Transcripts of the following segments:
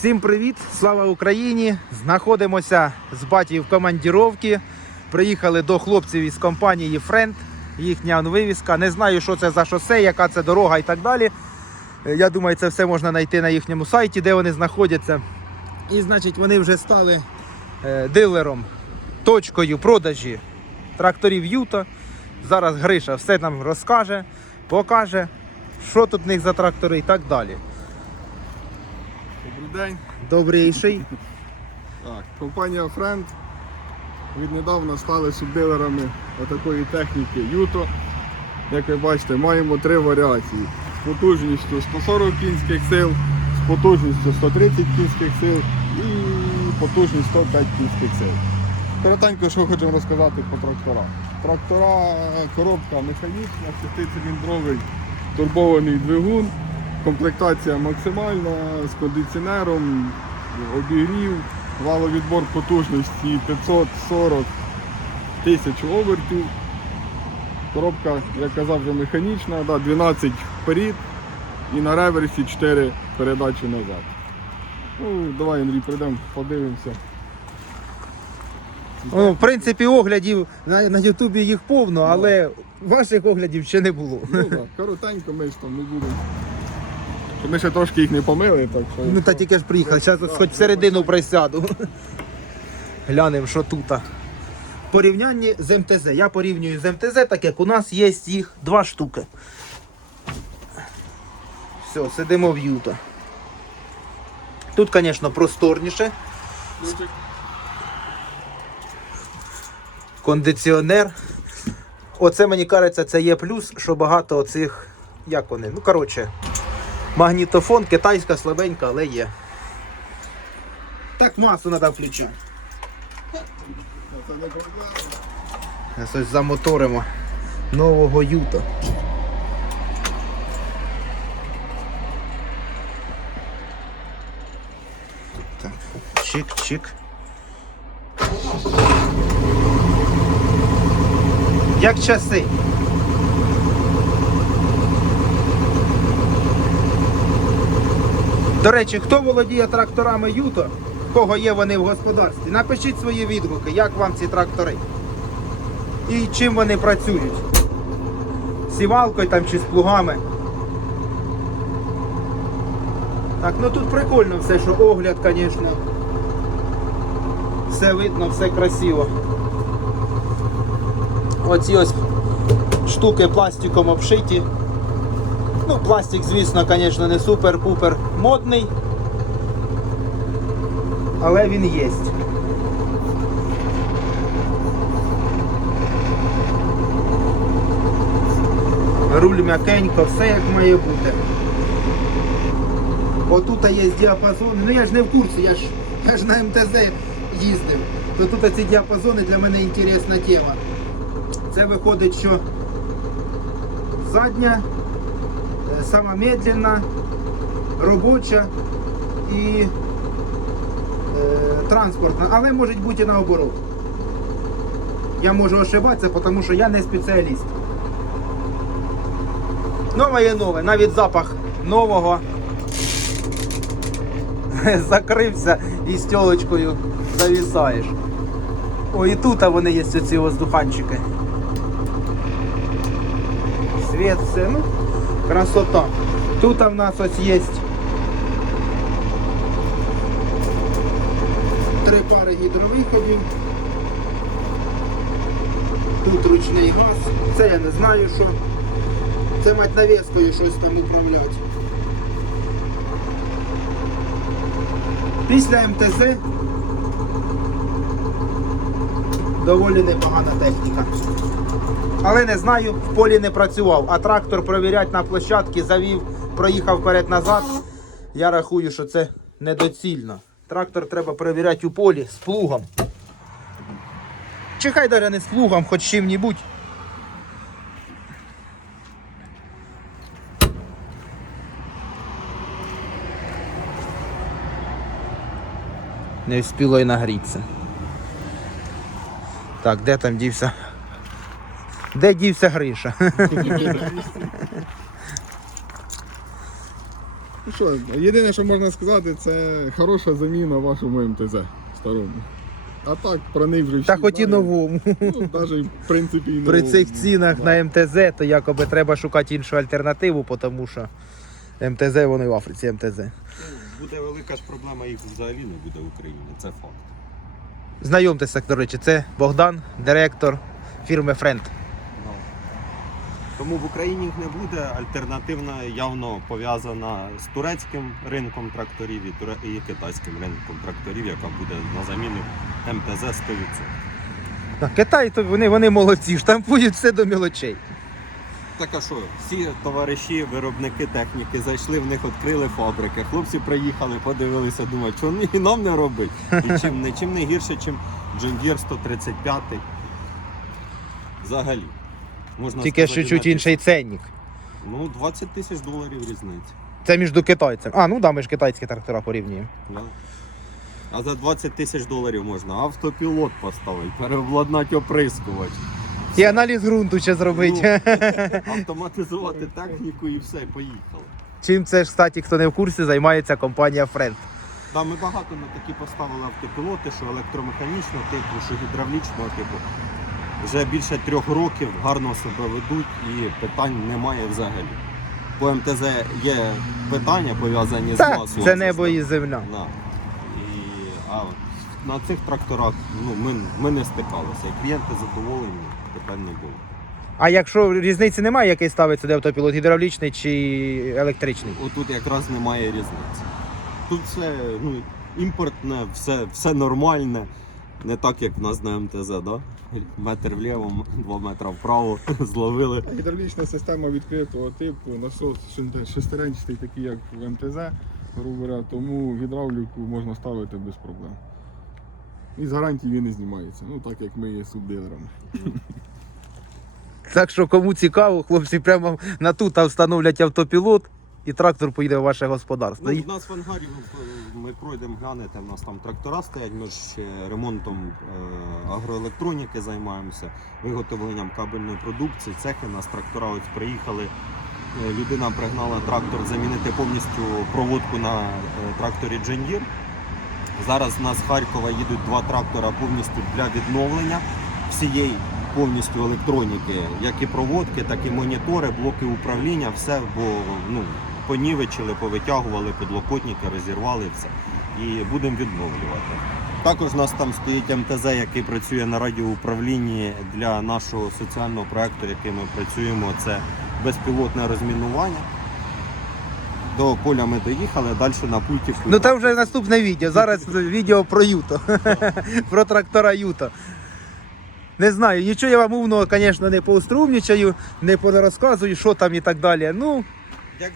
Всім привіт! Слава Україні! Знаходимося з баті в командіровці. Приїхали до хлопців із компанії Френд. Їхня вивіска. Не знаю, що це за шосе, яка це дорога і так далі. Е, Я думаю, це все можна знайти на їхньому сайті, де вони знаходяться. І значить, вони вже стали е, дилером, точкою продажі тракторів Юта. Зараз Гриша все нам розкаже, покаже, що тут в них за трактори і так далі. День. Добріший. Так, компанія Friend віднедавна стали субдилерами отакої техніки Юто. Як ви бачите, маємо три варіації. З потужністю 140 кінських сил, з потужністю 130 кінських сил і потужність 105 кінських сил. Коротенько, що хочемо розказати по тракторах. Трактора, коробка механічна, 6-циліндровий турбований двигун, комплектація максимальна з кондиціонером, обігрів, валовідбор потужності 540 тисяч обертів. Коробка, як казав, вже механічна, да, 12 вперед і на реверсі 4 передачі назад. Ну, давай, Андрій, прийдемо, подивимося. Ну, в принципі, оглядів на, на Ютубі їх повно, але ваших оглядів ще не було. Ну так, коротенько ми ж там не будемо. Щоб Ми ще трошки їх не помили, так що. Ну та тільки ж приїхали, зараз хоч всередину присяду. Глянемо, що тут. Порівнянні з МТЗ. Я порівнюю з МТЗ, так як у нас є їх два штуки. Все, сидимо в Юта. Тут, звісно, просторніше. Кондиціонер. Оце мені кажеться, це є плюс, що багато оцих. Як вони? Ну, коротше, магнітофон, китайська слабенька, але є. Так масу треба включати. Зараз ось замоторимо нового юта. Так, чик-чик. Як часи. До речі, хто володіє тракторами Юто, кого є вони в господарстві, напишіть свої відгуки, як вам ці трактори і чим вони працюють. Сівалкою там чи з плугами. Так, ну тут прикольно все, що огляд, звісно. Все видно, все красиво. Оці ось штуки пластиком обшиті. Ну, пластик, звісно, звісно, не супер-пупер модний. Але він є. Руль м'якенько, все як має бути. Отут є діапазони. Ну я ж не в курсі, я ж, я ж на МТЗ їздив. То тут ці діапазони для мене інтересна тема. Це виходить, що задня, е, сама медленна, робоча і е, транспортна, але може бути і наоборот. Я можу ошибатися, тому що я не спеціаліст. Нове є нове, навіть запах нового закрився і з тілочкою завісаєш. О, і тут вони є ці воздуханчики. Світ, ну, красота. Тут в нас ось є три пари гідровиходів. Тут ручний газ. Це я не знаю, що. Це мать навіскою щось там управляти. Після МТЗ доволі непогана техніка. Але не знаю, в полі не працював, а трактор провіряти на площадці завів, проїхав вперед-назад. Я рахую, що це недоцільно. Трактор треба перевіряти у полі з плугом. Чи хай навіть не з плугом, хоч чим-небудь. Не встигло і нагрітися. Так, де там дівся? Де дівся Гриша? Ну що, єдине, що можна сказати, це хороша заміна вашому МТЗ старому. А так про них вже всі Та хоч і знають. новому. Ну, навіть в принципі і При новому. цих цінах Да. на МТЗ, то якоби треба шукати іншу альтернативу, тому що МТЗ вони в Африці МТЗ. Буде велика ж проблема, їх взагалі не буде в Україні, це факт. Знайомтеся, до речі, це Богдан, директор фірми Френд. Тому в Україні їх не буде. Альтернативна явно пов'язана з турецьким ринком тракторів і, туре... і китайським ринком тракторів, яка буде на заміну МТЗ 100%. А Китай, то вони, вони молодці, штампують все до мілочей. Так а що, всі товариші, виробники техніки зайшли в них, відкрили фабрики. Хлопці приїхали, подивилися, думають, що і нам не робить. І чим, нічим не гірше, John Deere 135. Взагалі. Можна Тільки сказати, що чуть на- інший ценник. Ну, 20 тисяч доларів різниця. Це між китайцями. А, ну да, ми ж китайські трактора порівнюємо. Да. А за 20 тисяч доларів можна автопілот поставити, переобладнати оприскувач, І аналіз ґрунту ще зробити. Ну, автоматизувати техніку і все, поїхали. Чим це ж, кстати, хто не в курсі, займається компанія Френд. Да, ми багато на такі поставили автопілоти, що електромеханічного типу, що гідравлічного типу. Вже більше трьох років гарно себе ведуть і питань немає взагалі. По МТЗ є питання пов'язані з Так, маслом. це небо і земля. Да. І, а на цих тракторах ну, ми, ми не стикалися. І клієнти задоволені, питань не було. А якщо різниці немає, який ставиться де автопілот, гідравлічний чи електричний? Отут якраз немає різниці. Тут все ну, імпортне, все, все нормальне. Не так, як в нас на МТЗ, да? Метр вліво, два метри вправо зловили. Гідравлічна система відкритого типу, насос шестеренчатий, такий як в МТЗ, грубо говоря, тому гідравліку можна ставити без проблем. І з гарантії він не знімається. Ну так як ми є субдилерами. Так що кому цікаво, хлопці прямо на тут встановлять автопілот і трактор поїде в ваше господарство. Ну, в нас в ангарі ми- ми пройдемо глянете, в нас там трактора стоять, ми ж ремонтом е, агроелектроніки займаємося, виготовленням кабельної продукції, цехи, у нас трактора ось приїхали. Е, Людина пригнала трактор замінити повністю проводку на е, тракторі Deere. Зараз в нас з Харкова їдуть два трактора повністю для відновлення всієї повністю електроніки, як і проводки, так і монітори, блоки управління, все, бо ну, понівечили, повитягували підлокотники, розірвали все. І будемо відновлювати. Також у нас там стоїть МТЗ, який працює на радіоуправлінні для нашого соціального проєкту, який ми працюємо. Це безпілотне розмінування. До поля ми доїхали, далі на пульті. Ну там вже наступне відео. Зараз відео про Юто. про трактора Юто. Не знаю, нічого я вам умного, звісно, не поуструмнічаю, не порозказую, що там і так далі. Ну,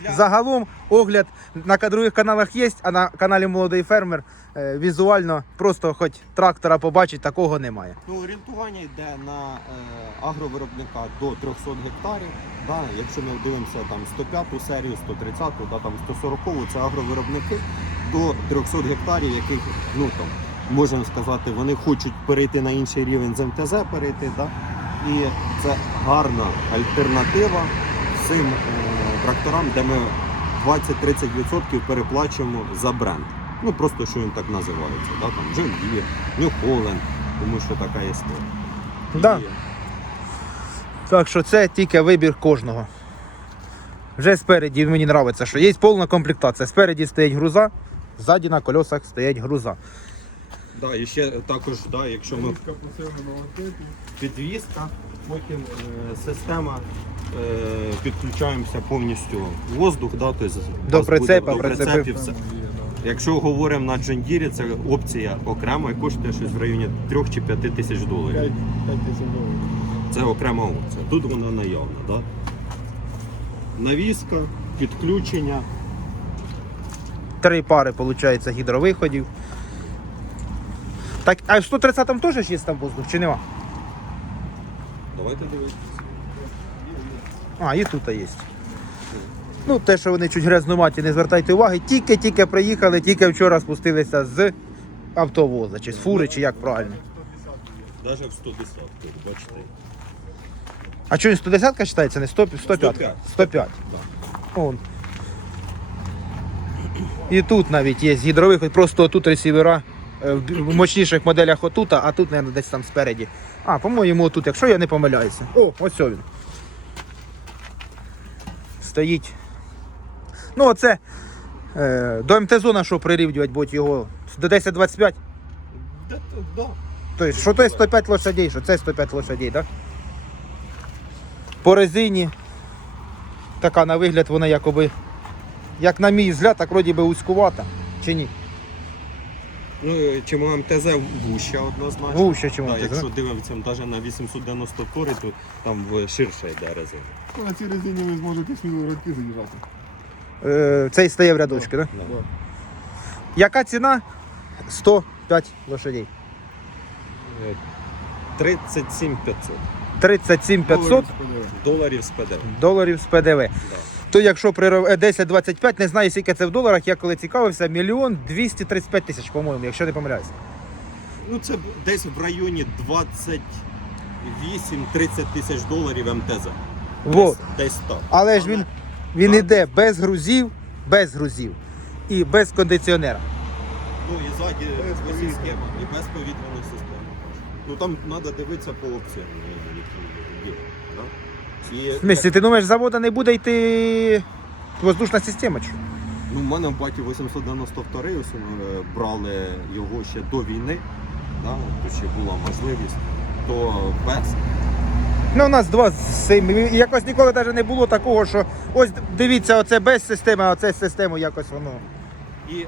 для... загалом огляд на кадрових каналах є, а на каналі Молодий фермер е, візуально просто хоч трактора побачить, такого немає. Ну, орієнтування йде на е, агровиробника до 300 гектарів. Да? Якщо ми дивимося там 105 серію, 130, да, там 140 це агровиробники до 300 гектарів, яких ну там можемо сказати, вони хочуть перейти на інший рівень з МТЗ перейти. Да? І це гарна альтернатива всім е, тракторам, де ми 20-30% переплачуємо за бренд. Ну просто що він так називається. Да? Там John Deere, New Holland, тому що така історія. Да. І Так що це тільки вибір кожного. Вже спереді мені подобається, що є повна комплектація. Спереді стоїть груза, ззаді на колесах стоять груза. Да, і ще також, да, якщо ми підвізка, потім е, система підключаємося повністю воздух, да, тобто у До прицепа, до прицепи. прицепів все. Якщо говоримо на Deere, це опція окремо і коштує щось в районі 3 чи 5 тисяч доларів. 5 тисяч доларів. Це окрема опція. Тут вона наявна. Да? Навіска, підключення. Три пари, виходить, гідровиходів. Так, а в 130-му теж є там воздух, чи нема? Давайте дивитися. А, і тут є. Ну, те, що вони чуть грязнуваті, не звертайте уваги. Тільки-тільки приїхали, тільки вчора спустилися з автовоза, чи з фури, чи як правильно. Навіть в 110 бачите. А що, 110 ка вважається, не 100, 105? 105. 105. Он. І тут навіть є гідровиход, просто тут ресівера е, в мощніших моделях отута, а тут, мабуть, десь там спереді. А, по-моєму, тут, якщо я не помиляюся. О, ось він. Стоїть. Ну, оце е, до МТ-зона, що прирівнювати, будуть його до 10-25. Да, да. Тобто, що той 105 лошадей, що це 105 лошадей, так? По резині. Така на вигляд вона якоби, як на мій взгляд, так вроді би узькувата. Чи ні? Ну, е, чому МТЗ вуща однозначно. Вуща, чому Да, МТЗ, Якщо дивимося навіть на 890 фори, то там в- ширше йде резина. Ну, На цій резині ви зможете сміло радки заїжджати. Е, цей стає в рядочки, так? Да? Да. Яка ціна? 105 лошадей. Е, 37 500 37 500 Доларів доларів з ПДВ. доларів з ПДВ. Да. То якщо при е, 10-25, не знаю, скільки це в доларах, я коли цікавився, мільйон 235 тисяч, по-моєму, якщо не помиляюся. Ну це десь в районі 28-30 тисяч доларів МТЗ. Вот. Десь, десь так. Але ж він, він Так. іде без грузів, без грузів і без кондиціонера. Ну і ззаді Без без схема, і без повітряних систем. Ну там треба дивитися по опціям, які є. Да? І, В смислі, ти думаєш, з завода не буде йти воздушна система? чи? Ну, в мене в баті 892 ось ми е, брали його ще до війни, да, то ще була можливість, то без. Ну, у нас два з. І Якось ніколи навіть не було такого, що ось дивіться, оце без системи, а оце з системою якось воно. І е,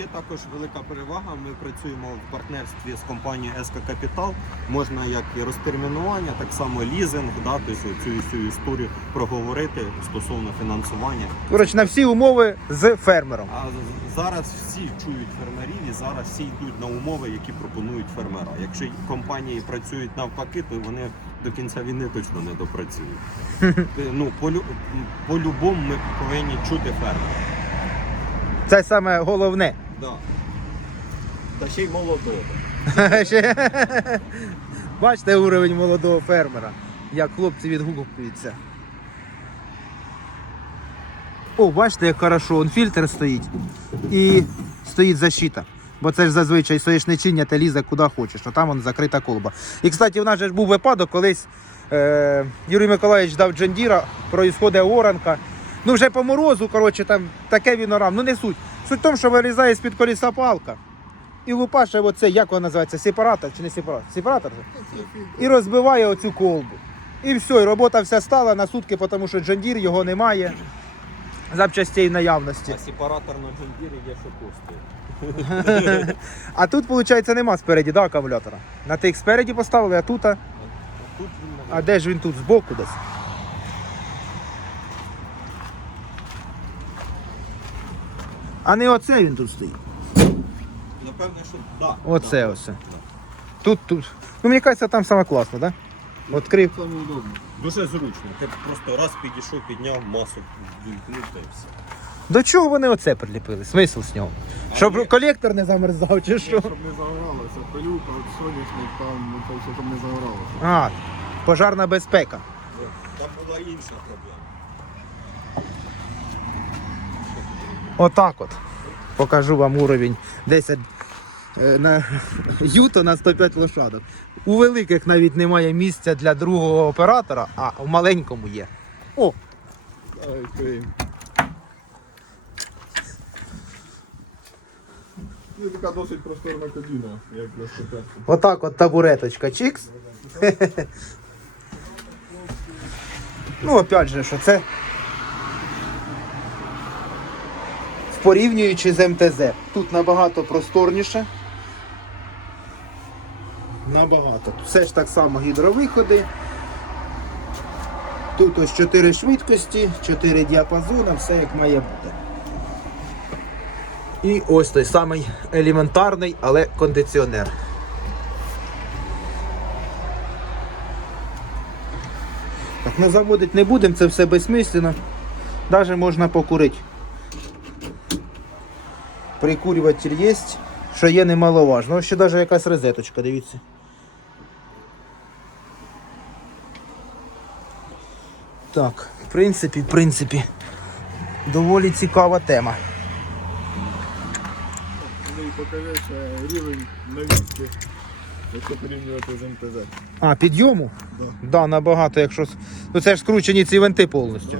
ще також велика перевага. Ми працюємо в партнерстві з компанією СК Капітал. Можна як і розтермінування, так само лізинг, да, тобто цю всю історію проговорити стосовно фінансування. Коротше, на всі умови з фермером. А зараз всі чують фермерів і зараз всі йдуть на умови, які пропонують фермера. Якщо компанії працюють навпаки, то вони до кінця війни точно не допрацюють. Ну, по-любому ми повинні чути фермера. Це саме головне. Да. Та ще й молодого. Бачите уровень молодого фермера, як хлопці відгукуються. О, бачите, як хорошо, он фільтр стоїть і стоїть защита. Бо це ж зазвичай стоїш не чиння, та лізе куди хочеш, а там вон закрита колба. І, кстати, в нас же ж був випадок, колись е, Юрій Миколаївич дав Джандіра, проїсходить оранка. Ну вже по морозу, коротше, там таке він орав. Ну не суть. Суть в тому, що вилізає з-під коліса палка. І лупаше оце, як воно називається, сепаратор чи не сепаратор? Сепаратор? же? І розбиває оцю колбу. І все, і робота вся стала на сутки, тому що Джандір його немає. Запчастей наявності. А сепаратор на джундірі є, що коштує. А тут, виходить, нема спереді, да, акумулятора. На тих спереді поставили, а тут. А, Тут він а де ж він тут? Збоку десь. А не оце він тут стоїть. напевне, що да. Оце ось. Тут, тут. Ну, мені кажеться, там саме класно, так? Да? Відкрив. Саме удобно. Дуже зручно. Ти просто раз підійшов, підняв масу, вімкнув та й все. До чого вони оце приліпили? Смисл з нього? Щоб є- колектор не замерзав чи що? Щоб не загоралося, пилюка, от соняшник там, ну, щоб не загоралося. А, пожарна безпека. Там була інша проблема. Отак от. Покажу вам уровень 10 е, на юто на 105 лошадок. У великих навіть немає місця для другого оператора, а в маленькому є. О. Ну, така досить просторна кабіна, як для степетку. отак от табуреточка чікс. ну, опять же, що це порівнюючи з МТЗ. Тут набагато просторніше. Набагато. Все ж так само гідровиходи. Тут ось 4 швидкості, 4 діапазони, все як має бути. І ось той самий елементарний, але кондиціонер. Так, ну заводити не будемо, це все безсмислено. Навіть можна покурити. Прикурюватель є, що є немаловажно. Ось ще навіть якась розеточка, дивіться. Так, в принципі, в принципі, доволі цікава тема. покажи, рівень навіски, якщо порівнювати з МТЗ. А, підйому? Да. Да, набагато, якщо. Ну це ж скручені ці винти повністю.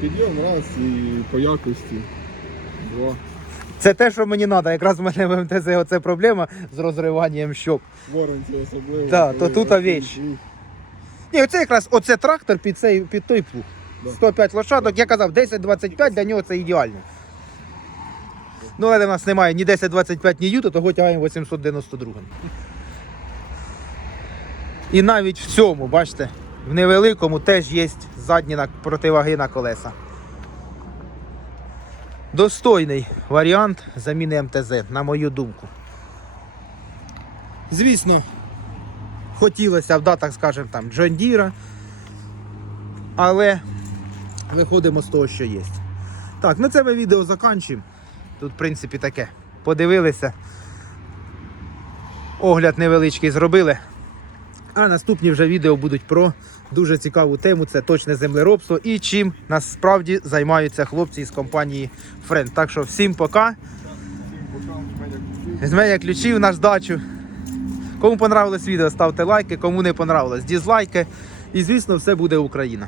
Підйом раз і по якості. Два. Це те, що мені треба. Якраз в мене в МТЗ оце проблема з розриванням щок. Воронці особливо. Да, коли то тут плуг. Ні, оце якраз оце трактор під цей під той плуг. 105 лошадок, я казав, 10-25 для нього це ідеально. Ну, але в нас немає ні 10-25, ні юто, того тягаємо 892. І навіть в цьому, бачите, в невеликому теж є задні противаги на колеса. Достойний варіант заміни МТЗ, на мою думку. Звісно, хотілося б, да, так скажемо, там Джон Діра, але виходимо з того, що є. Так, на це ми відео закінчуємо. Тут, в принципі, таке. Подивилися. Огляд невеличкий зробили. А наступні вже відео будуть про дуже цікаву тему це точне землеробство і чим насправді займаються хлопці із компанії Friend. Так що всім пока. Мене ключі. в ключів на здачу. Кому понравилось відео, ставте лайки, кому не понравилось, дізлайки. І звісно, все буде Україна.